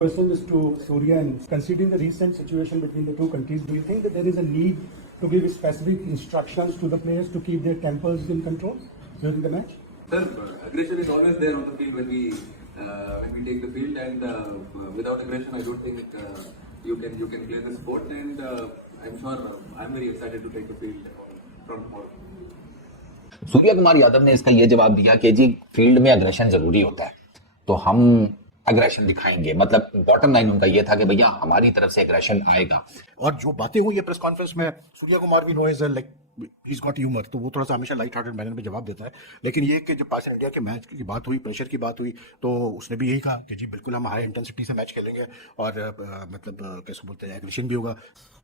Question is to Surya, and considering the recent situation between the two countries, do you think that there is a need to give specific instructions to the players to keep their tempers in control during the match? Sir, aggression is always there on the field when we take the field, and without aggression, I don't think you can play the sport. And I'm sure I'm very excited to take the field from tomorrow. Surya Kumar Yadav ने इसका यह जवाब दिया कि जी field में aggression जरूरी होता है, तो हम अग्रेशन दिखाएंगे। मतलब बॉटम लाइन उनका यह था कि भैया हमारी तरफ से अग्रेशन आएगा। और जो बातें हुई है प्रेस कॉन्फ्रेंस में, सूर्य कुमार भी no is like he is got humour, तो वो थोड़ा सा हमेशा लाइट हार्टेड मैनर में जवाब देता है। लेकिन ये कि जब पाकिस्तान इंडिया के मैच की बात हुई, प्रेशर की बात हुई, तो उसने भी यही कहा कि जी बिल्कुल हम हाई इंटेंसिटी से मैच खेलेंगे और मतलब कैसे बोलते हैं एग्रेशन भी होगा।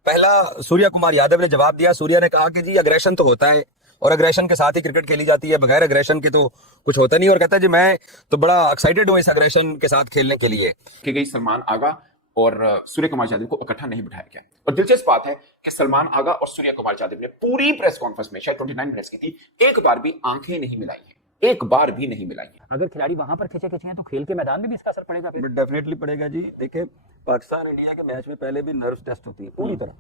पहला सूर्य कुमार यादव ने जवाब दिया। सूर्य ने कहा कि जी अग्रेशन तो होता है और अग्रेशन के साथ ही क्रिकेट खेली जाती है, बगैर अग्रेशन के तो कुछ होता नहीं। और कहता है जी मैं तो बड़ा एक्साइटेड हूं इस अग्रेशन के साथ खेलने के लिए। कि गई सलमान आगा और सूर्य कुमार यादव को इकट्ठा नहीं बिठाया गया। और दिलचस्प बात है कि सलमान आगा और सूर्य कुमार यादव ने पूरी प्रेस कॉन्फ्रेंस में, शायद 29 मिनट्स की थी, एक बार भी आंखें नहीं मिलाई है, एक बार भी नहीं मिलाई है। अगर खिलाड़ी वहां पर खींचे हैं तो खेल के मैदान में भी इसका असर पड़ेगा। डेफिनेटली पड़ेगा जी। देखिए पाकिस्तान इंडिया के मैच में पहले भी नर्व्स टेस्ट होती है पूरी तरह,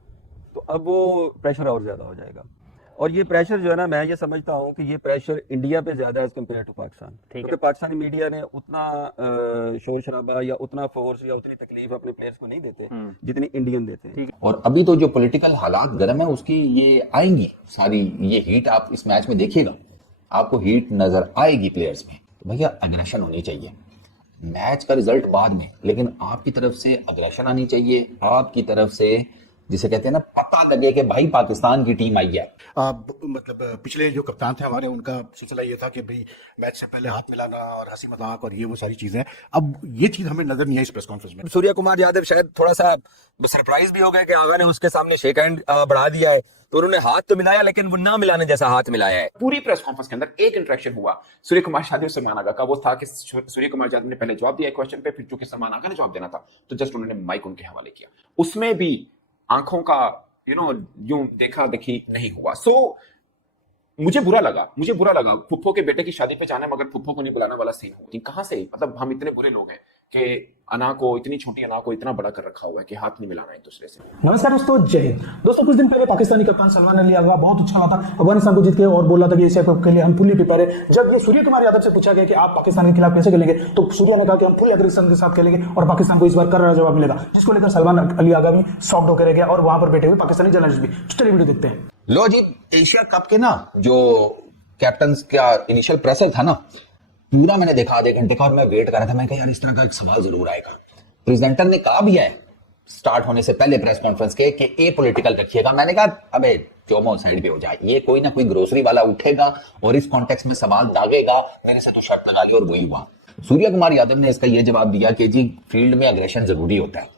तो अब वो प्रेशर और ज्यादा हो जाएगा। और ये प्रेशर जो है ना, मैं ये समझता हूँ कि ये प्रेशर इंडिया पे ज्यादा है एज कम्पेयर टू पाकिस्तान, क्योंकि पाकिस्तानी मीडिया ने उतना शोर शराबा या उतना फोर्स या उतनी तकलीफ अपने प्लेयर्स को नहीं देते जितनी इंडियन देते हैं। और अभी तो जो पॉलिटिकल हालात गर्म है उसकी ये आएंगी सारी, ये हीट आप इस मैच में देखिएगा, आपको हीट नजर आएगी प्लेयर्स में। तो भैया अग्रेशन होनी चाहिए, मैच का रिजल्ट बाद में, लेकिन आपकी तरफ से अग्रेशन आनी चाहिए, आपकी तरफ से जिसे कहते हैं ना पता लगे कि भाई पाकिस्तान की टीम आई है। मतलब पिछले जो कप्तान थे हमारे, उनका सिलसिला ये था कि भाई मैच से पहले हाथ मिलाना और हंसी मजाक और ये वो सारी चीजें, अब ये चीज हमें नजर नहीं आई इस प्रेस कॉन्फ्रेंस में। सूर्य कुमार यादव शायद थोड़ा सा सरप्राइज भी हो गए कि आगा ने उसके सामने शेक हैंड बढ़ा दिया है, तो उन्होंने हाथ तो मिलाया लेकिन वो ना मिलाने जैसा हाथ मिलाया है। पूरी प्रेस कॉन्फ्रेंस के अंदर एक इंटरेक्शन हुआ सूर्य कुमार यादव और सलमान आगा का, वो था कि सूर्य कुमार यादव ने पहले जवाब दिया क्वेश्चन पे, फिर चूंकि सलमान आगा ने जवाब देना था तो जस्ट उन्होंने माइक उनके हवाले किया। उसमें भी आंखों का यूं देखा देखी नहीं हुआ। सो मुझे बुरा लगा फुप्पो के बेटे की शादी पे जाना, मगर फुप्पो को नहीं बुलाने वाला सीन हो। कहां से, मतलब हम इतने बुरे लोग हैं कि अना को, इतनी छोटी अना को इतना बड़ा कर रखा हुआ है कि हाथ नहीं मिलाना एक दूसरे से। नमस्कार दोस्तों, जय हिंद। दोस्तों कुछ दिन पहले पाकिस्तानी कप्तान सलमान अली आगा बहुत अच्छा रहा था, अफगानिस्तान को जीत के, और बोला था कि एशिया कप के लिए हम फुल्ली प्रिपेयर है। जब ये सूर्य कुमार यादव से पूछा गया कि आप पाकिस्तान के खिलाफ कैसे खेलेंगे, तो सूर्य ने कहा कि हम फुल एग्रेशन के साथ खेलेंगे और पाकिस्तान को इस बार करारा जवाब मिलेगा, जिसको लेकर सलमान अली आगा भी शॉक्ड होकर रह गया और वहां पर बैठे हुए पाकिस्तानी जर्नलिस्ट भी। चलिए वीडियो देखते हैं। लो जी, एशिया कप के ना जो कैप्टन का इनिशियल प्रेशर था ना, पूरा मैंने देखा आधे घंटे का, और मैं वेट कर रहा था। मैं कहा यार इस तरह का एक सवाल जरूर आएगा। प्रेजेंटर ने कहा भी है स्टार्ट होने से पहले प्रेस कॉन्फ्रेंस के कि ए पॉलिटिकल रखिएगा। मैंने कहा अबे चोमो साइड पे हो जाए, ये कोई ना कोई ग्रोसरी वाला उठेगा और इस कॉन्टेक्स्ट में सवाल दागेगा, मेरे से तो शर्त लगा ली, और वही हुआ। सूर्य कुमार यादव ने इसका यह जवाब दिया कि जी फील्ड में अग्रेशन जरूरी होता है।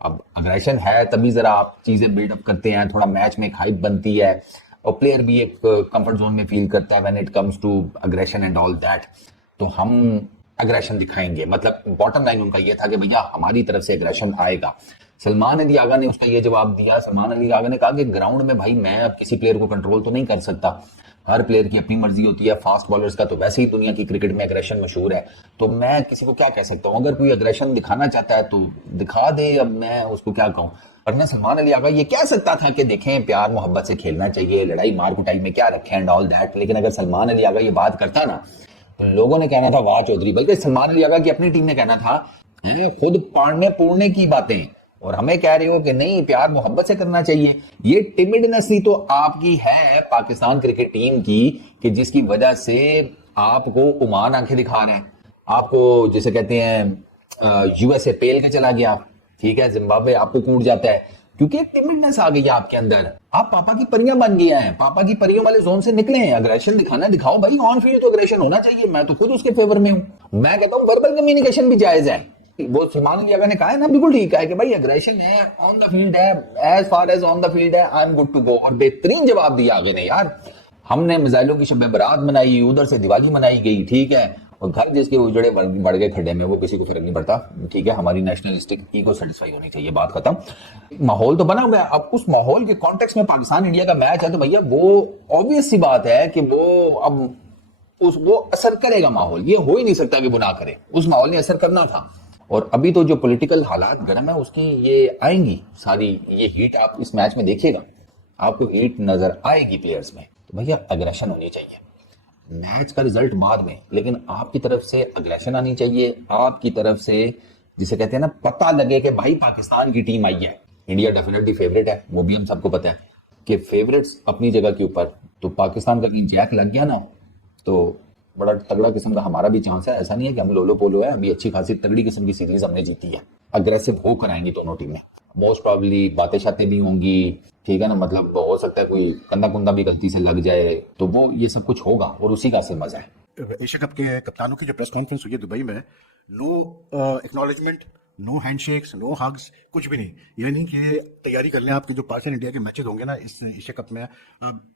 अब अग्रेशन है तभी जरा आप चीजें बिल्डअप करते हैं, थोड़ा मैच में एक हाइप बनती है और प्लेयर भी एक कंफर्ट जोन में फील करता है when it comes to aggression and all that. तो हम अग्रेशन दिखाएंगे। मतलब बॉटम लाइन उनका यह था कि भैया हमारी तरफ से अग्रेशन आएगा। सलमान अली आगा ने उसका यह जवाब दिया। सलमान अली आगा ने कहा कि ग्राउंड में भाई मैं अब किसी प्लेयर को कंट्रोल तो नहीं कर सकता, हर प्लेयर की अपनी मर्जी होती है। फास्ट बॉलर्स का तो वैसे ही दुनिया की क्रिकेट में अग्रेशन मशहूर है, तो मैं किसी को क्या कह सकता हूँ। अगर कोई अग्रेशन दिखाना चाहता है तो दिखा दे, अब मैं उसको क्या कहूँ। वरना सलमान अली आगा ये कह सकता था कि देखें प्यार मोहब्बत से खेलना चाहिए, लड़ाई मार कुटाई में क्या रखें एंड ऑल दैट। लेकिन अगर सलमान अली आगा ये बात करता ना, तो लोगों ने कहना था वाह चौधरी, बल्कि सलमान अली आगा की अपनी टीम ने कहना था खुद पाड़ने पूड़ने की बातें, और हमें कह रहे हो कि नहीं प्यार मोहब्बत से करना चाहिए। ये टिमिडनेस ही तो आपकी है पाकिस्तान क्रिकेट टीम की, कि जिसकी वजह से आपको ओमान आंखें दिखा रहे हैं, आपको जिसे कहते हैं यूएसए पेल के चला गया, ठीक है, जिम्बाब्वे आपको कूट जाता है, क्योंकि टिमिडनेस आ गई है आपके अंदर। आप पापा की परियां बन गए हैं, पापा की परियों वाले जोन से निकले हैं। अग्रेशन दिखाना दिखाओ भाई, ऑन फील्ड तो अग्रेशन होना चाहिए। मैं तो खुद उसके फेवर में हूं। मैं कहता हूं वर्बल कम्युनिकेशन भी जायज है। वो सलमान अली आगा ने कहा है ना, बिल्कुल ठीक है कि भाई अग्रेशन है, ऑन द फील्ड है, as far as on the field है, I am good to go. और बेहतरीन जवाब दिया आगे ने। यार हमने मिसाइलों की शब बरात मनाई, उधर से दिवाली मनाई गई, ठीक है, और घर जिसके उजड़े बढ़ गए खड्डे में, वो किसी को फर्क नहीं पड़ता, ठीक है। हमारी नेशनलिस्टिक ईगो सेटिस्फाई होनी चाहिए, बात खत्म। माहौल तो बना हुआ है। अब उस माहौल के कॉन्टेक्स्ट में पाकिस्तान इंडिया का मैच है, तो भैया वो ऑब्वियस सी बात है कि वो अब वो असर करेगा माहौल। ये हो ही नहीं सकता कि वो ना करे, उस माहौल ने असर करना था। और अभी तो जो पॉलिटिकल हालात गर्म है उसकी ये आएंगी सारी, ये हीट आप इस मैच में देखिएगा, आपको हीट नजर आएगी प्लेयर्स में। तो भैया अग्रेशन होनी चाहिए, मैच का रिजल्ट बाद में, लेकिन आपकी तरफ से अग्रेशन आनी चाहिए, आपकी तरफ से जिसे कहते हैं ना पता लगे कि भाई पाकिस्तान की टीम आई है। इंडिया डेफिनेटली फेवरेट है, वो भी हम सबको पता है कि फेवरेट्स अपनी जगह के ऊपर, तो पाकिस्तान का कहीं जैक लग गया ना तो बड़ा तगड़ा किस्म का हमारा भी चांस है। ऐसा नहीं है कि हम लोलो पोलो है, अभी अच्छी खासी तगड़ी किस्म की सीरीज हमने जीती है। अग्रेसिव होकर आएंगी दोनों टीमें, मोस्ट प्रॉब्ली बातें शातें भी होंगी, ठीक है ना, मतलब हो सकता है कोई कंधा कुंधा भी गलती से लग जाए, तो वो ये सब कुछ होगा और उसी का असल मजा है। एशिया कप के कप्तानों की जो प्रेस कॉन्फ्रेंस हुई है दुबई में, no acknowledgement, no handshakes, no hugs, कुछ भी नहीं। यानी कि तैयारी कर लें, आपके जो पाकिस्तान इंडिया के मैचेस होंगे ना इस एशिया कप में,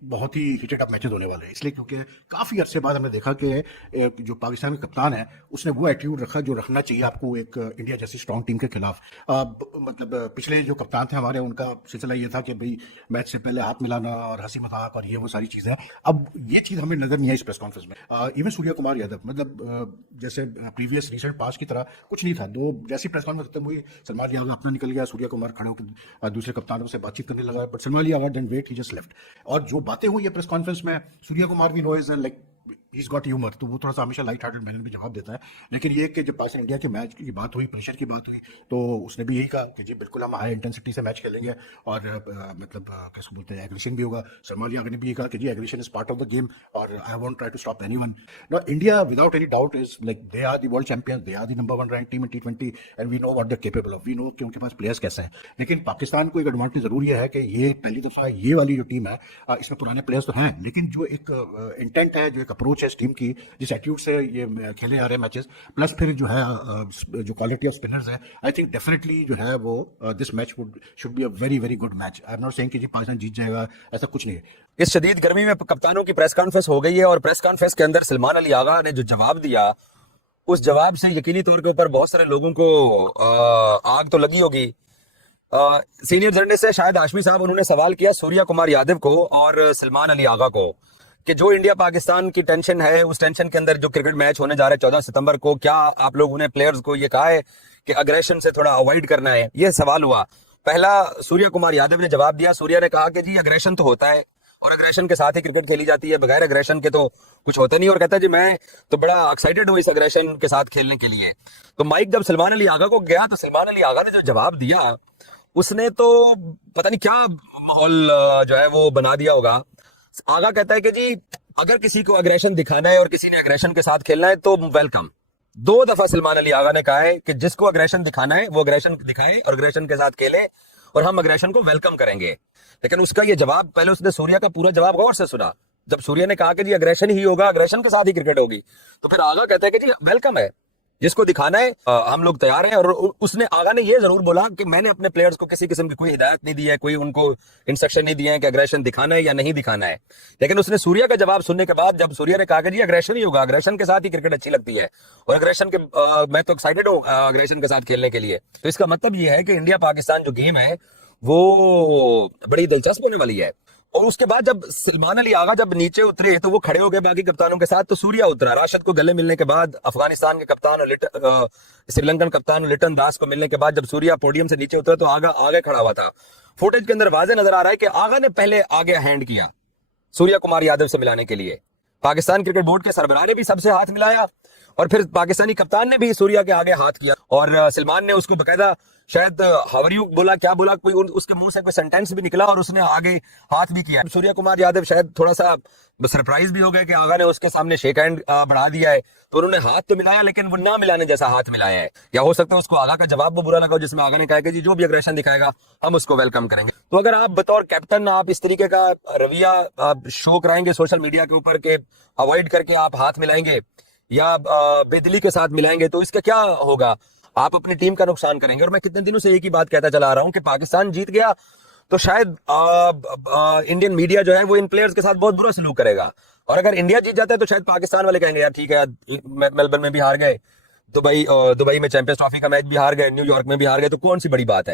बहुत ही हीटेड अप मैचेस होने वाले हैं। इसलिए क्योंकि काफ़ी अरसे बाद हमने देखा कि जो पाकिस्तान का कप्तान है उसने वो एटीट्यूड रखा जो रखना चाहिए आपको एक इंडिया जैसी स्ट्रॉन्ग टीम के खिलाफ। मतलब पिछले जो कप्तान थे हमारे, उनका सिलसिला ये था कि भाई मैच से पहले हाथ मिलाना और हंसी मजाक और ये वो सारी चीज़ें। अब ये चीज़ हमें नजर नहीं आई इस प्रेस कॉन्फ्रेंस में। इवन सूर्या कुमार यादव, मतलब जैसे प्रीवियस रिसेंट पास की तरह कुछ नहीं था। दो जैसी प्रेस कॉन्फ्रेंस खत्म हुई, सलमान यादव अपना निकल गया, सूर्या कुमार खड़े होकर दूसरे कप्तानों से बातचीत करने लगा, but Salman Yadav didn't wait, he just left. और जो बातें हुई है प्रेस कॉन्फ्रेंस में, सूर्या कुमार भी no is like he's got humor, तो वो थोड़ा सा हमेशा लाइट हार्टेड मैनर में जवाब देता है। लेकिन ये कि जब पाकिस्तान इंडिया के मैच की बात हुई, प्रेशर की बात हुई, तो उसने भी यही कहा कि जी बिल्कुल हम हाई इंटेंसिटी से मैच खेलेंगे और मतलब कैसे बोलते हैं एग्रेशन भी होगा। सलमान यादव ने भी ये कहा कि जी aggression is part of the game और I won't try to stop anyone. Now India without any doubt is like they are the world champions, they are the number 1 rank team in T20 and we know what they capable of, we know कि उनके पास players कैसे हैं। लेकिन पाकिस्तान को एक advantage जरूर यह है कि ये पहली दफा ये वाली जो टीम है, इसमें पुराने प्लेयर्स तो हैं, लेकिन जो एक इंटेंट है, जो एक अप्रोच है इस टीम की, जिस एटीट्यूड से ये खेले आ रहे हैं मैचेस, प्लस फिर जो है जो क्वालिटी ऑफ स्पिनर्स है, आई थिंक डेफिनेटली जो है वो this match should be a very very good match. I am not saying कि जी पाकिस्तान जीत जाएगा, ऐसा कुछ नहीं है। इस शदीद गर्मी में कप्तानों की प्रेस कॉन्फ्रेंस हो गई है और प्रेस कॉन्फ्रेंस के अंदर सलमान अली आगा ने जो जवाब दिया, उस जवाब से यकीनी तौर के ऊपर बहुत सारे लोगों को आग तो लगी होगी। सीनियर जर्नलिस्ट है शायद हाशमी साहब, उन्होंने सवाल किया सूर्या कुमार यादव को और सलमान अली आगा को कि जो इंडिया पाकिस्तान की टेंशन है, उस टेंशन के अंदर जो क्रिकेट मैच होने जा रहा है 14 सितंबर को, क्या आप लोगों ने प्लेयर्स को ये कहा है कि अग्रेशन से थोड़ा अवॉइड करना है? ये सवाल हुआ। पहला सूर्या कुमार यादव ने जवाब दिया, सूर्या ने कहा कि जी अग्रेशन तो होता है और अग्रेशन के साथ ही क्रिकेट खेली जाती है, बगैर अग्रेशन के तो कुछ होता नहीं। और कहता है जी मैं तो बड़ा एक्साइटेड हूँ इस अग्रेशन के साथ खेलने के लिए। तो माइक जब सलमान अली आगा को गया तो सलमान अली आगा ने जो जवाब दिया, उसने तो पता नहीं क्या माहौल जो है वो बना दिया होगा। आगा कहता है कि जी अगर किसी को अग्रेशन दिखाना है और किसी ने अग्रेशन के साथ खेलना है तो वेलकम। 2 दफा सलमान अली आगा ने कहा है कि जिसको अग्रेशन दिखाना है वो अग्रेशन दिखाए और अग्रेशन के साथ खेले और हम अग्रेशन को वेलकम करेंगे। लेकिन उसका ये जवाब, पहले उसने सूर्या का पूरा जवाब गौर से सुना। जब सूर्या ने कहा कि जी अग्रेशन ही होगा, अग्रेशन के साथ ही क्रिकेट होगी, तो फिर आगा कहता है कि जी वेलकम है, जिसको दिखाना है हम लोग तैयार हैं। और उसने आगा ने ये जरूर बोला कि मैंने अपने प्लेयर्स को किसी किस्म की कोई हिदायत नहीं दी है, कोई उनको इंस्ट्रक्शन नहीं दिए हैं कि अग्रेशन दिखाना है या नहीं दिखाना है। लेकिन उसने सूर्या का जवाब सुनने के बाद, जब सूर्या ने कहा कि जी अग्रेशन ही होगा, अग्रेशन के साथ ही क्रिकेट अच्छी लगती है और अग्रेशन के मैं तो एक्साइटेड हूँ अग्रेशन के साथ खेलने के लिए, तो इसका मतलब ये है कि इंडिया पाकिस्तान जो गेम है वो बड़ी दिलचस्प होने वाली है। और उसके बाद जब सलमान अली आगा जब नीचे उतरे तो वो खड़े हो गए बाकी कप्तानों के साथ, तो सूर्या उतरा। राशिद को गले मिलने के बाद, अफगानिस्तान के कप्तान और श्रीलंकन कप्तान लिटन दास को मिलने के बाद जब सूर्या पोडियम से नीचे उतरा तो आगा आगे खड़ा हुआ था। फुटेज के अंदर वाज़ेह नजर आ रहा है कि आगा ने पहले आगे हैंड किया सूर्या कुमार यादव से मिलाने के लिए। पाकिस्तान क्रिकेट बोर्ड के सरबराह ने भी सबसे हाथ मिलाया और फिर पाकिस्तानी कप्तान ने भी सूर्या के आगे हाथ किया और सलमान ने उसको बकायदा शायद हावरियू बोला, क्या बोला, कोई उसके मुंह से कोई सेंटेंस भी निकला और उसने आगे हाथ भी किया। सूर्या कुमार यादव शायद थोड़ा सा सरप्राइज भी हो गए कि आगा ने उसके सामने शेक हैंड बढ़ा दिया है, तो उन्होंने हाथ तो मिलाया लेकिन वो ना मिलाने जैसा हाथ मिलाया है। या हो सकता है उसको आगा का जवाब वो बुरा लगा जिसमें आगा ने कहा कि जी जो भी अग्रेशन दिखाएगा हम उसको वेलकम करेंगे। तो अगर आप बतौर कैप्टन आप इस तरीके का रवैया शो कराएंगे सोशल मीडिया के ऊपर के अवॉइड करके आप हाथ मिलाएंगे या बेदिली के साथ मिलाएंगे, तो इसका क्या होगा? आप अपनी टीम का नुकसान करेंगे। और मैं कितने दिनों से एक ही बात कहता चला आ रहा हूं कि पाकिस्तान जीत गया तो शायद इंडियन मीडिया जो है वो इन प्लेयर्स के साथ बहुत बुरा सलूक करेगा, और अगर इंडिया जीत जाता है तो शायद पाकिस्तान वाले कहेंगे यार ठीक है, मेलबर्न में भी हार गए, दुबई में चैंपियंस ट्रॉफी का मैच भी हार गए, न्यूयॉर्क में भी हार गए, तो कौन सी बड़ी बात है।